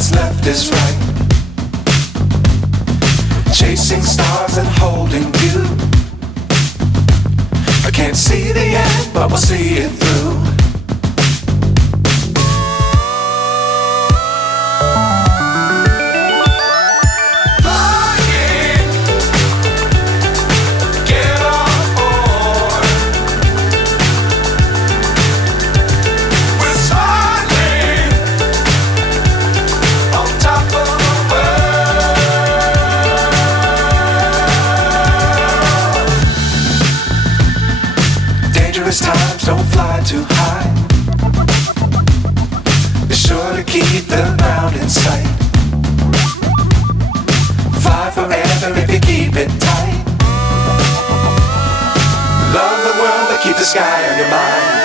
what's left is right. Chasing stars and holding you. I can't see the end, but we'll see it through. Times don't fly too high. Be sure to keep the ground in sight. Fly forever if you keep it tight. Love the world but keep the sky on your mind.